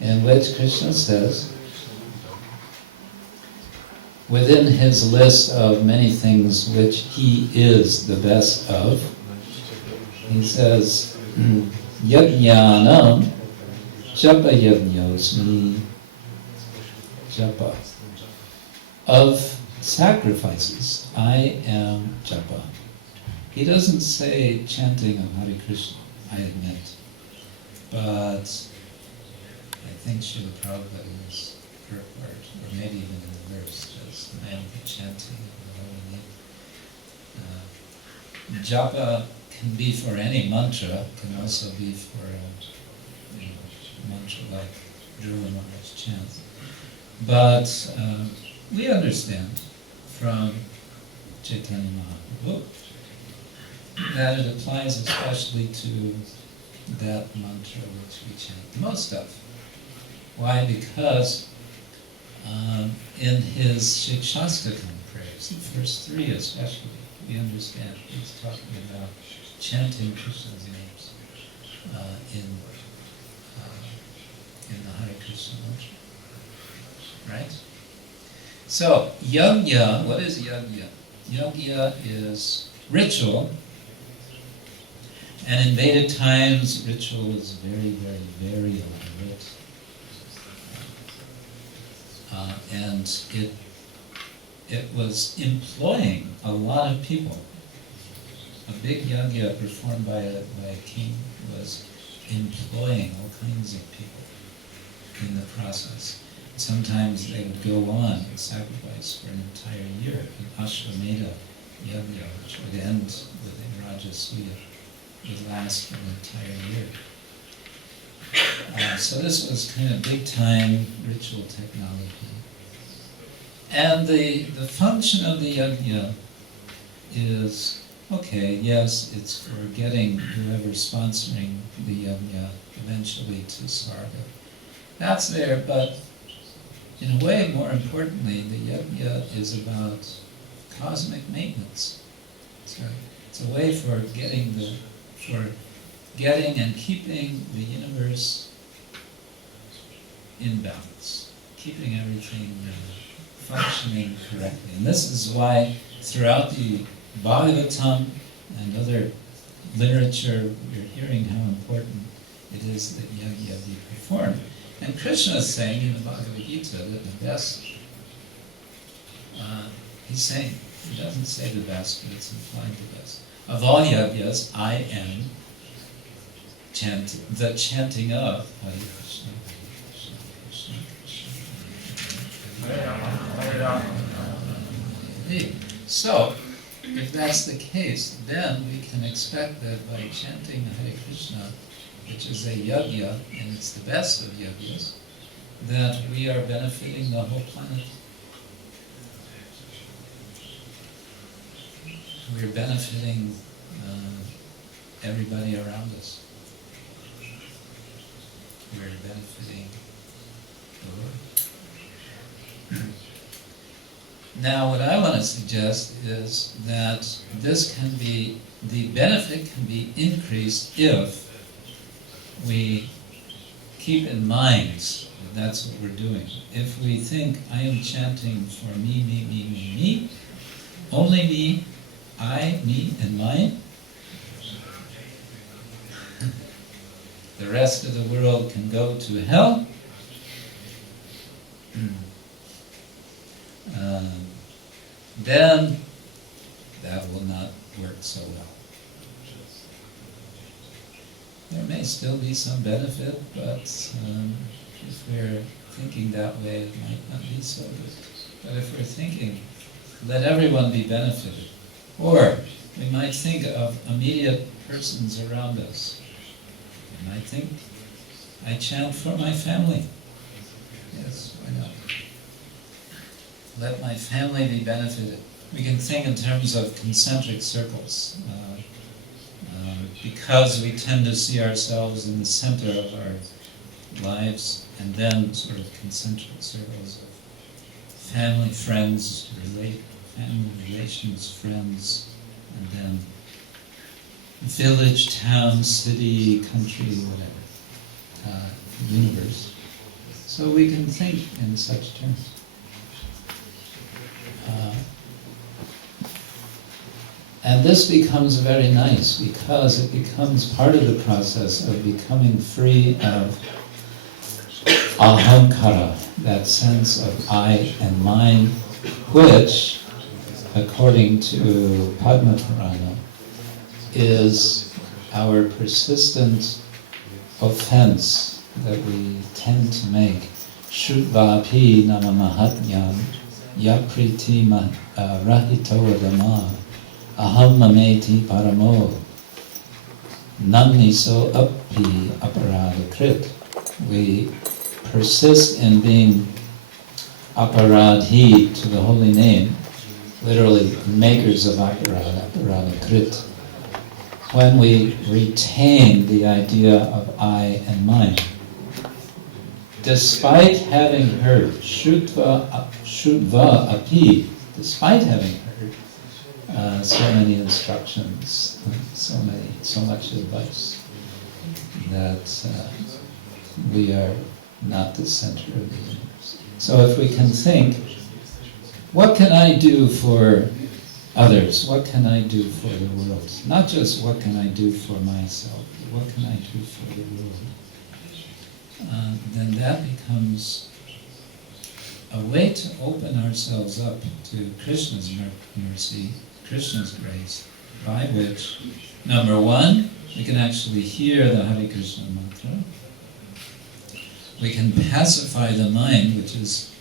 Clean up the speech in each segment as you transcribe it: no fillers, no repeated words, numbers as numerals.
in which Krishna says, within his list of many things which he is the best of, he says, Yajnanam japa yajñosmi japa. Of sacrifices, I am japa. He doesn't say chanting of Hare Krishna, I admit. But I think Srila Prabhupada is purport, or maybe even in the verse, just I am the chanting of the holy name. Japa can be for any mantra, can also be for a mantra like Dhruva Maharaj chants. But we understand from Chaitanya Mahaprabhu that it applies especially to that mantra which we chant the most of. Why? Because in his Shikshastakam prayers, the first three especially, we understand he's talking about chanting Krishna's names in the Hare Krishna mantra. Right? So, yajna, what is yajna? Yajna is ritual, and in Vedic times, ritual is very, very, very elaborate. And it was employing a lot of people. A big yajna performed by a king was employing all kinds of people in the process. Sometimes they would go on and sacrifice for an entire year. An Ashwamedha yajna, which would end with Rajasuya, would last for an entire year. So this was kind of big time ritual technology. And the function of the yajna is, okay, yes, it's for getting whoever's sponsoring the yajna eventually to Sarga. That's there, but in a way, more importantly, the yajna is about cosmic maintenance. So it's a way for getting and keeping the universe in balance, keeping everything functioning correctly. And this is why throughout the Bhagavatam and other literature, we're hearing how important it is that yajna be performed. And Krishna is saying in the Bhagavad Gita that the best, he's saying, he doesn't say the best, but it's implying the best. Of all yajnas, I am the chanting of Hare Krishna, Krishna, Krishna, Krishna. So, if that's the case, then we can expect that by chanting Hare Krishna, which is a yajna, and it's the best of yajnas, that we are benefiting the whole planet. We're benefiting everybody around us. We're benefiting the Lord. Now, what I want to suggest is that the benefit can be increased if we keep in mind that that's what we're doing. If we think, I am chanting for me, me, me, me, me, only me, I, me, and mine, the rest of the world can go to hell, then that will not work so well. There may still be some benefit, but if we're thinking that way, it might not be so good. But if we're thinking, let everyone be benefited, or we might think of immediate persons around us. We might think, I chant for my family. Yes, why not? Let my family be benefited. We can think in terms of concentric circles. Because we tend to see ourselves in the center of our lives, and then sort of concentric circles of family, friends, family relations, friends, and then village, town, city, country, whatever, universe. So we can think in such terms. And this becomes very nice because it becomes part of the process of becoming free of ahankara, that sense of I and mine, which, according to Padma Purana, is our persistent offense that we tend to make. Shutvapi nama mahatnyam yapriti rahito adama aham mameti paramo namniso api aparadakrit. We persist in being aparadhi to the holy name, literally makers of aparadakrit, when we retain the idea of I and mine. Despite having heard shutva api, despite having heard so many instructions, so much advice, that we are not the center of the universe. So if we can think, what can I do for others? What can I do for the world? Not just what can I do for myself, but what can I do for the world? Then that becomes a way to open ourselves up to Krishna's mercy, Krishna's grace, by which, number one, we can actually hear the Hare Krishna mantra. We can pacify the mind, which is,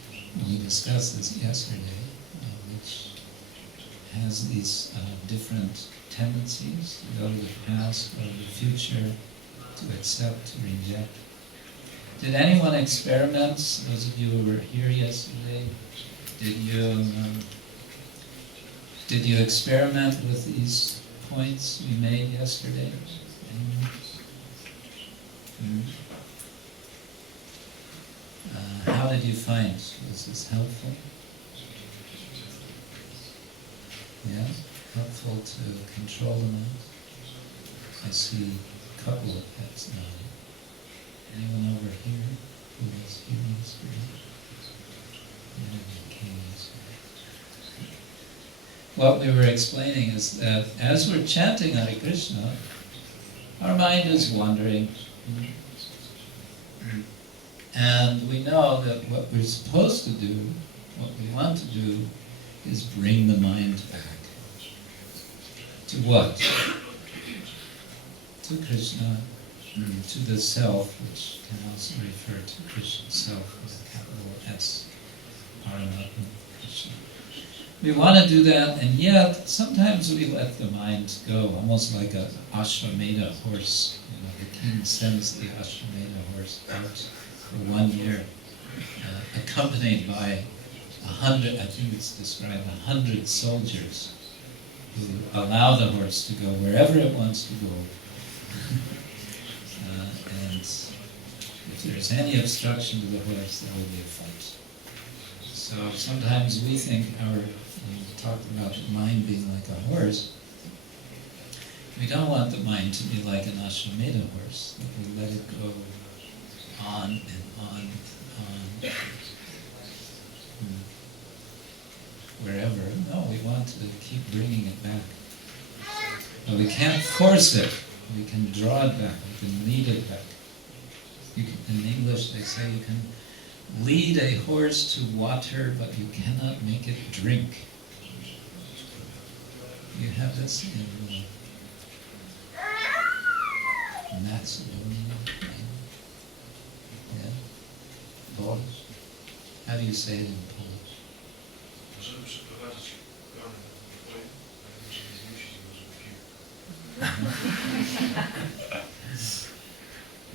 we discussed this yesterday, which has these different tendencies to go to the past or the future, to accept, to reject. Did anyone experiment, those of you who were here yesterday, did you experiment with these points we made yesterday? Anyone? How did you find? Was this helpful? Yeah? Helpful to control the mind? I see a couple of heads now. Anyone over here who was here yesterday? What we were explaining is that as we're chanting Hare Krishna, our mind is wandering. And we know that what we're supposed to do, what we want to do, is bring the mind back. To what? To Krishna, to the self, which can also refer to Krishna self with a capital S, Paramatma Krishna. We want to do that, and yet sometimes we let the mind go, almost like an Ashwamedha horse. You know, the king sends the Ashwamedha horse out for 1 year, accompanied by 100, I think it's described, 100 soldiers who allow the horse to go wherever it wants to go. And if there's any obstruction to the horse, there will be a fight. So sometimes we think we talked about the mind being like a horse. We don't want the mind to be like an Ashwamedha horse, that we let it go on and on and on, wherever. No, we want to keep bringing it back. But we can't force it. We can draw it back. We can lead it back. In English, they say you can lead a horse to water, but you cannot make it drink. You have this in Macedonia. Yeah? Polish? How do you say it in Polish?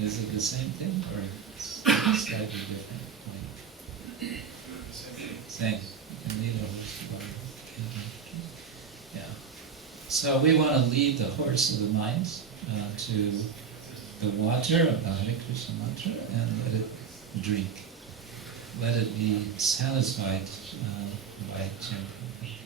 Is it the same thing, or slightly different? Same. You can lead a horse to water. Yeah. So we want to lead the horse of the mind to the water of the Hare Krishna mantra and let it drink. Let it be satisfied by chanting.